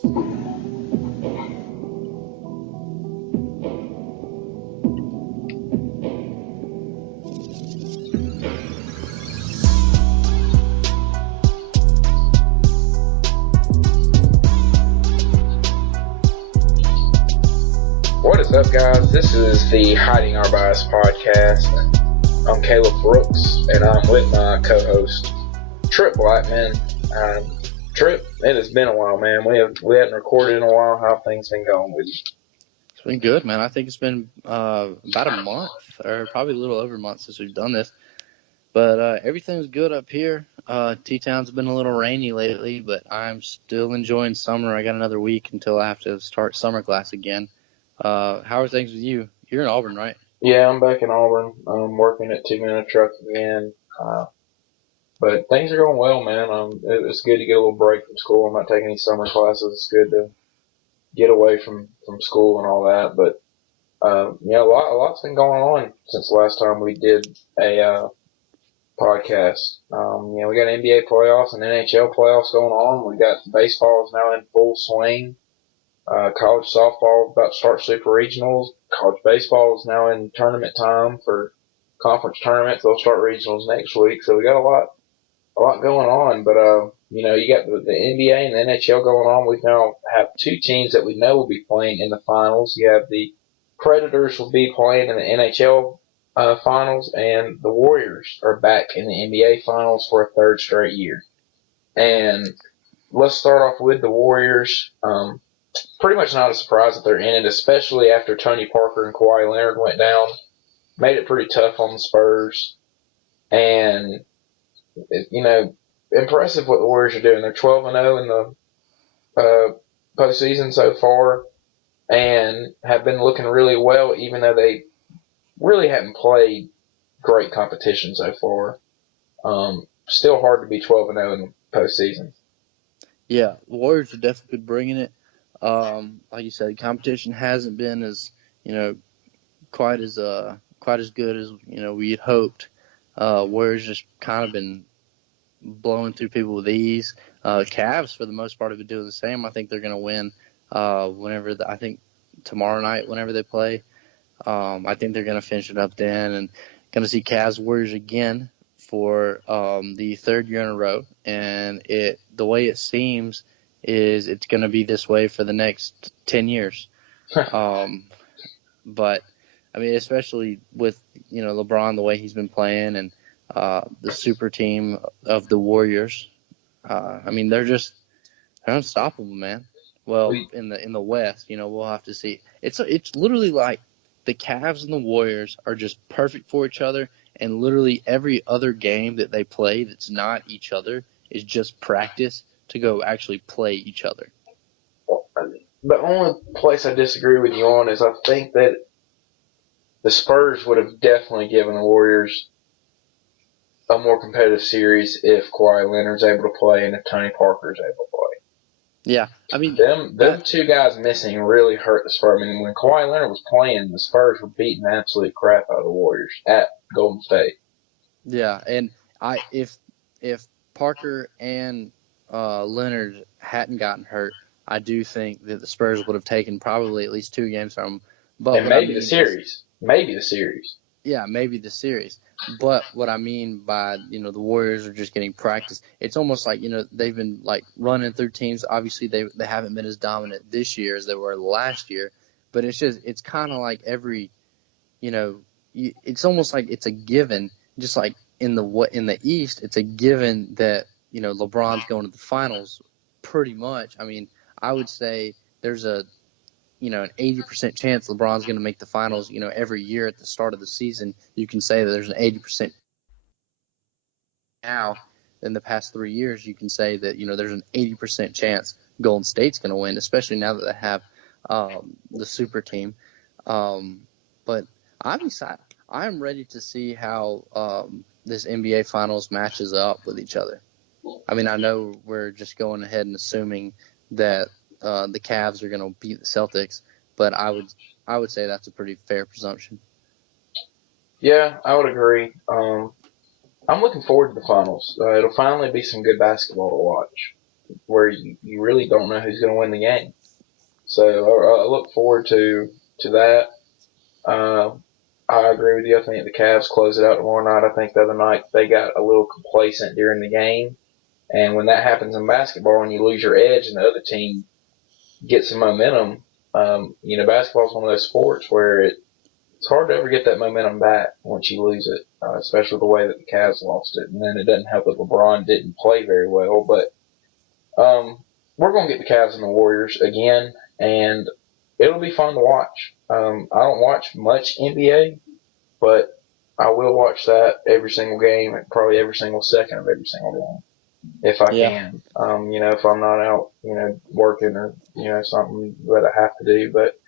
What is up, guys? This is the Hiding Our Bias podcast. I'm Caleb Brooks, and I'm with my co-host, Tripp Blackmon. Tripp, it has been a while, man. We hadn't recorded in a while. How have things been going with you? It's been good, man. I think it's been about a month, or probably a little over a month since we've done this. But everything's good up here. T-Town's been a little rainy lately, but I'm still enjoying summer. I got another week until I have to start summer class again. How are things with you? You're in Auburn, right? Yeah, I'm back in Auburn. I'm working at 2-Minute Truck again. But things are going well, man. It's good to get a little break from school. I'm not taking any summer classes. It's good to get away from school and all that. But yeah, a lot's been going on since the last time we did a podcast. We got NBA playoffs and NHL playoffs going on. We got baseball is now in full swing. College softball about to start super regionals. College baseball is now in tournament time for conference tournaments. They'll start regionals next week. So we got a lot going on. But you got the NBA and the NHL going on. We now have two teams that we know will be playing in the finals. You have the Predators will be playing in the NHL finals, and the Warriors are back in the NBA finals for a third straight year. And let's start off with the Warriors. Pretty much not a surprise that they're in it, especially after Tony Parker and Kawhi Leonard went down. Made it pretty tough on the Spurs. And, impressive what the Warriors are doing. They're 12-0 in the postseason so far and have been looking really well, even though they really haven't played great competition so far. Still hard to be 12-0 in the postseason. Yeah, the Warriors are definitely bringing it. Like you said, competition hasn't been as quite as good as we had hoped. Warriors just kind of been blowing through people with ease. Cavs for the most part have been doing the same. I think they're going to win I think tomorrow night whenever they play. I think they're going to finish it up then, and going to see Cavs Warriors again for the third year in a row. And the way it seems is it's going to be this way for the next 10 years. But, I mean, especially with, LeBron, the way he's been playing and the super team of the Warriors. They're unstoppable, man. Well, in the West, we'll have to see. It's literally like the Cavs and the Warriors are just perfect for each other, and literally every other game that they play that's not each other is just practice to go actually play each other. The only place I disagree with you on is I think that the Spurs would have definitely given the Warriors a more competitive series if Kawhi Leonard's able to play and if Tony Parker's able to play. Yeah, I mean, them two guys missing really hurt the Spurs. I mean, when Kawhi Leonard was playing, the Spurs were beating the absolute crap out of the Warriors at Golden State. Yeah, and if Parker and Leonard hadn't gotten hurt, I do think that the Spurs would have taken probably at least 2 games from them. But and maybe the series. Maybe the series. Yeah, maybe the series. But what I mean by, the Warriors are just getting practice. It's almost like, they've been like running through teams. Obviously, they haven't been as dominant this year as they were last year. But it's kind of like every, it's almost like it's a given. Just like in the East, it's a given that, LeBron's going to the finals pretty much. I mean, I would say there's an 80% chance LeBron's going to make the finals, every year at the start of the season. You can say that there's an 80% now. In the past 3 years, you can say that, there's an 80% chance Golden State's going to win, especially now that they have the super team. But I'm excited. I'm ready to see how this NBA Finals matches up with each other. I mean, I know we're just going ahead and assuming that the Cavs are going to beat the Celtics, but I would say that's a pretty fair presumption. Yeah, I would agree. I'm looking forward to the finals. It'll finally be some good basketball to watch. where you really don't know who's going to win the game. So I look forward to that. Uh, I agree with you. I think the Cavs close it out tomorrow night. I think the other night they got a little complacent during the game. And when that happens in basketball and you lose your edge and the other team gets some momentum, basketball is one of those sports where it's hard to ever get that momentum back once you lose it, especially the way that the Cavs lost it. And then it doesn't help that LeBron didn't play very well. But we're going to get the Cavs and the Warriors again, and it'll be fun to watch. I don't watch much NBA, but I will watch that every single game and probably every single second of every single game if I Yeah. can. If I'm not out, working or, something that I have to do. But,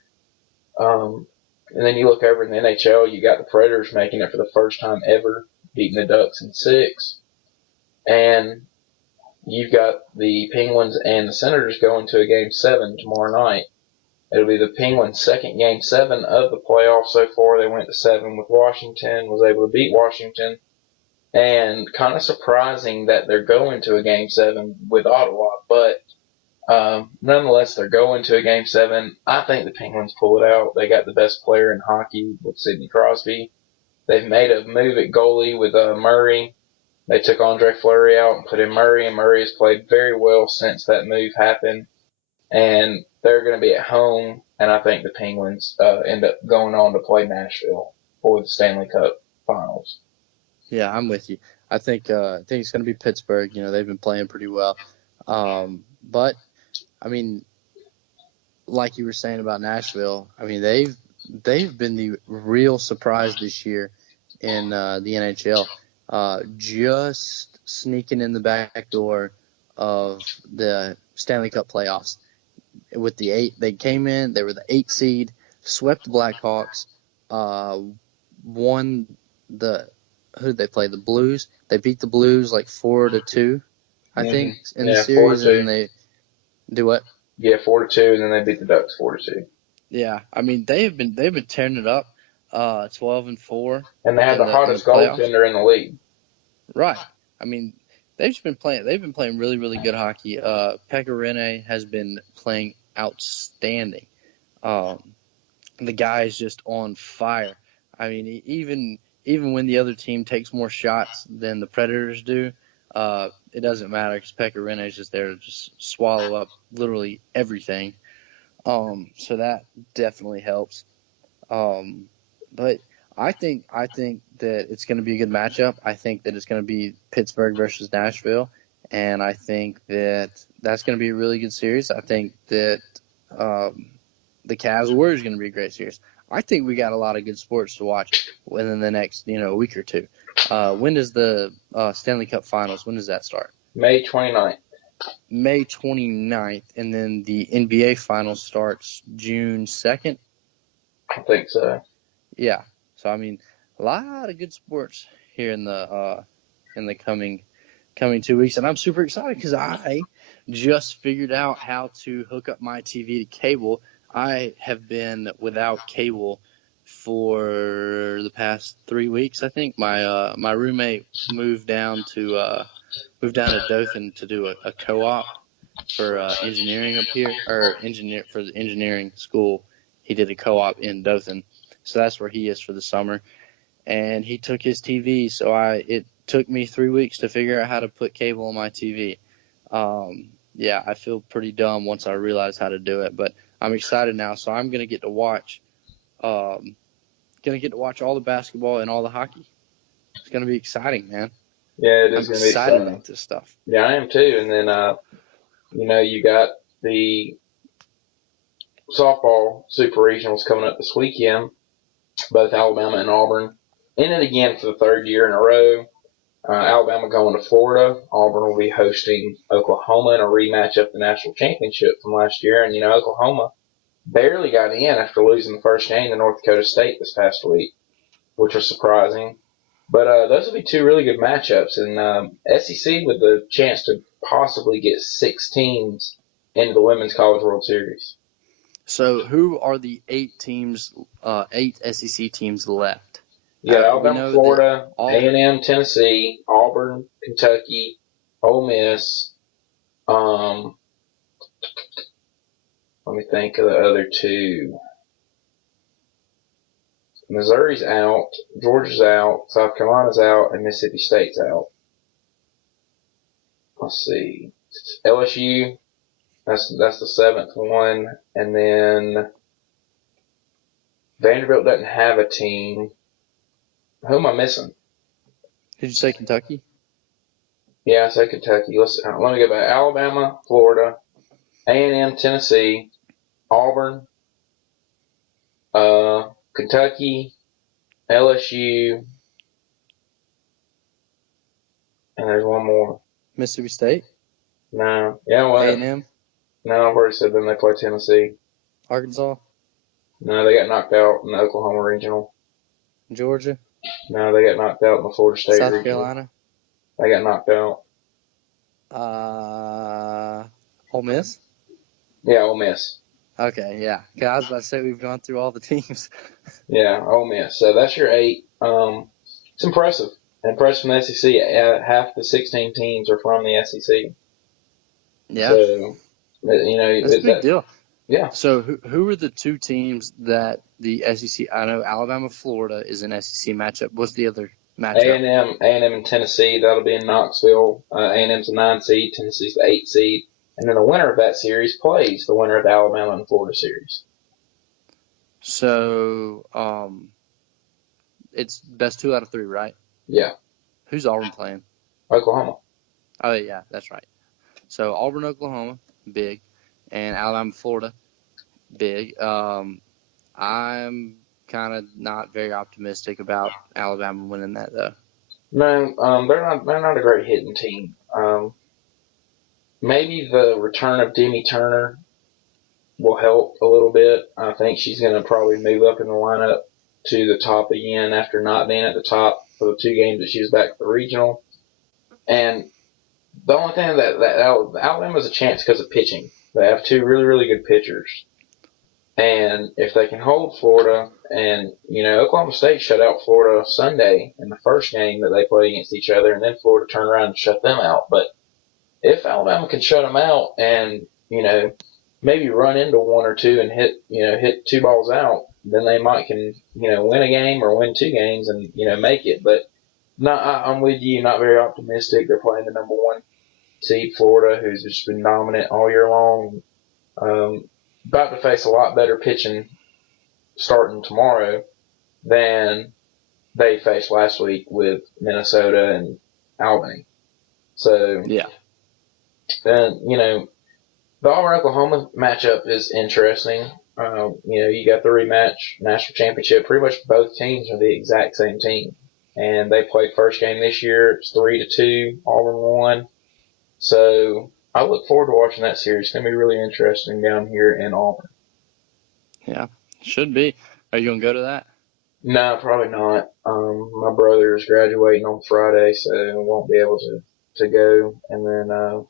and then you look over in the NHL, you got the Predators making it for the first time ever, beating the Ducks in 6. And you've got the Penguins and the Senators going to a game 7 tomorrow night. It'll be the Penguins' second game 7 of the playoffs so far. They went to 7 with Washington, was able to beat Washington. And kind of surprising that they're going to a game 7 with Ottawa, but nonetheless, they're going to a game 7. I think the Penguins pull it out. They got the best player in hockey with Sidney Crosby. They've made a move at goalie with Murray. They took Andre Fleury out and put in Murray, and Murray has played very well since that move happened. And they're going to be at home, and I think the Penguins end up going on to play Nashville for the Stanley Cup Finals. Yeah, I'm with you. I think it's going to be Pittsburgh. They've been playing pretty well. But I mean, like you were saying about Nashville, I mean they've been the real surprise this year in the NHL. Just sneaking in the back door of the Stanley Cup playoffs with the 8. They came in. They were the 8 seed, swept the Blackhawks, won the. Who did they play? The Blues. They beat the Blues like 4-2, I think, in the series, and then they do what? Yeah, 4-2, and then they beat the Ducks 4-2. Yeah, I mean they've been tearing it up, 12-4, and they had the hottest goaltender in the league. Right. I mean they've been playing really really good hockey. Pekka Rinne has been playing outstanding. The guy is just on fire. I mean even when the other team takes more shots than the Predators do, it doesn't matter because Pekka Rinne is just there to just swallow up literally everything. So that definitely helps. But I think that it's going to be a good matchup. I think that it's going to be Pittsburgh versus Nashville, and I think that that's going to be a really good series. I think that the Cavs Warriors is going to be a great series. I think we got a lot of good sports to watch within the next week or two. When does the Stanley Cup Finals? When does that start? May 29th. May 29th, and then the NBA Finals starts June 2nd. I think so. Yeah. So I mean, a lot of good sports here in the coming 2 weeks, and I'm super excited because I just figured out how to hook up my TV to cable. I have been without cable for the past 3 weeks. I think my roommate moved down to Dothan to do a co-op for engineering up here, or for the engineering school. He did a co-op in Dothan, so that's where he is for the summer. And he took his TV, so it took me 3 weeks to figure out how to put cable on my TV. Yeah, I feel pretty dumb once I realized how to do it, but I'm excited now, so I'm gonna get to watch all the basketball and all the hockey. It's gonna be exciting, man. Yeah, it is I'm going to be excited exciting. about this stuff. Yeah, I am too. And then, you got the softball super regionals coming up this weekend. Both Alabama and Auburn in it again for the 3rd year in a row. Alabama going to Florida. Auburn will be hosting Oklahoma in a rematch of the national championship from last year. And, Oklahoma barely got in after losing the first game to North Dakota State this past week, which was surprising. But those will be 2 really good matchups. And SEC with the chance to possibly get 6 teams into the Women's College World Series. So, who are the 8 teams, 8 SEC teams left? You got Alabama, Florida, A&M, Tennessee, Auburn, Kentucky, Ole Miss, Um, let me think of the other two. Missouri's out, Georgia's out, South Carolina's out, and Mississippi State's out. Let's see. LSU, that's the seventh one, and then Vanderbilt doesn't have a team. Who am I missing? Did you say Kentucky? Yeah, I said Kentucky. Let me go back. Alabama, Florida, A&M, Tennessee, Auburn, Kentucky, LSU, and there's one more. Mississippi State? No. Yeah, what? A&M? No, I've already said them. They play Tennessee. Arkansas? No, they got knocked out in the Oklahoma Regional. Georgia? No, they got knocked out in the Florida State South Regional. Carolina? They got knocked out. Ole Miss? Yeah, Ole Miss. Okay, yeah. 'Cause I was about to say we've gone through all the teams. Yeah, Ole Miss. So that's your 8. It's impressive. Impressive from the SEC. Half the 16 teams are from the SEC. Yeah. So, you know, That's a big deal. Yeah. So who are the two teams that the SEC? I know Alabama, Florida is an SEC matchup. What's the other matchup? A&M and Tennessee. That'll be in Knoxville. A&M's the 9 seed. Tennessee's the 8 seed. And then the winner of that series plays the winner of the Alabama and Florida series. So it's best 2 out of 3, right? Yeah. Who's Auburn playing? Oklahoma. Oh yeah, that's right. So Auburn, Oklahoma, big, and Alabama, Florida, big. I'm kind of not very optimistic about Alabama winning that though. No, they're not a great hitting team. Maybe the return of Demi Turner will help a little bit. I think she's going to probably move up in the lineup to the top again after not being at the top for the 2 games that she was back at the regional. And the only thing that Alabama's a chance because of pitching. They have 2 really, really good pitchers. And if they can hold Florida, and, Oklahoma State shut out Florida Sunday in the first game that they played against each other, and then Florida turned around and shut them out. But if Alabama can shut them out and, maybe run into 1 or 2 and hit 2 balls out, then they might can, win a game or win 2 games and, make it. But I'm with you, not very optimistic. They're playing the number 1 seed Florida, who's just been dominant all year long. About to face a lot better pitching starting tomorrow than they faced last week with Minnesota and Albany. So, yeah. And, the Auburn-Oklahoma matchup is interesting. You got the rematch, national championship. Pretty much both teams are the exact same team. And they played first game this year. It's 3-2. Auburn won. So I look forward to watching that series. It's going to be really interesting down here in Auburn. Yeah, should be. Are you going to go to that? No, probably not. My brother is graduating on Friday, so I won't be able to go. And then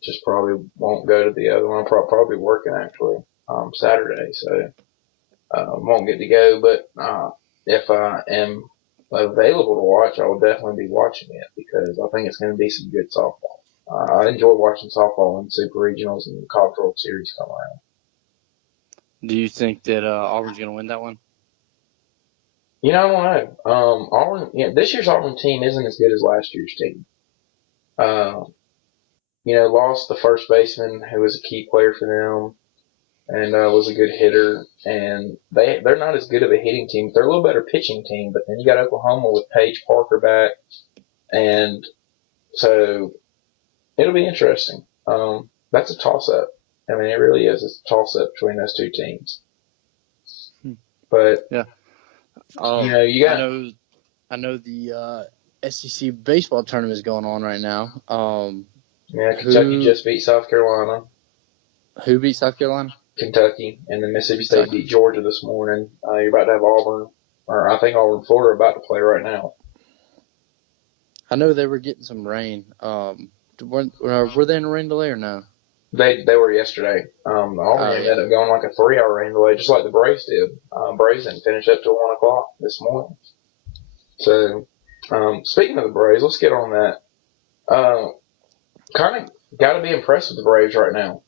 just probably won't go to the other one. I'll probably be working actually Saturday, so won't get to go. But if I am available to watch, I will definitely be watching it because I think it's going to be some good softball. I enjoy watching softball when Super Regionals and the College World Series come around. Do you think that Auburn's going to win that one? I don't know. Auburn, this year's Auburn team isn't as good as last year's team. Lost the first baseman who was a key player for them and was a good hitter. And they're not as good of a hitting team. They're a little better pitching team. But then you got Oklahoma with Paige Parker back, and so it'll be interesting. That's a toss-up. I mean, it really is. It's a toss-up between those 2 teams. But yeah, you got. I know the SEC baseball tournament is going on right now. Kentucky just beat South Carolina. Who beat South Carolina? Kentucky, and then Mississippi State beat Georgia this morning. You're about to have Auburn, or I think Auburn and Florida are about to play right now. I know they were getting some rain. Were they in a rain delay or no? They were yesterday. Auburn ended up going like a 3-hour rain delay, just like the Braves did. Braves didn't finish up till 1 o'clock this morning. So, speaking of the Braves, let's get on that. Kind of got to be impressed with the Braves right now.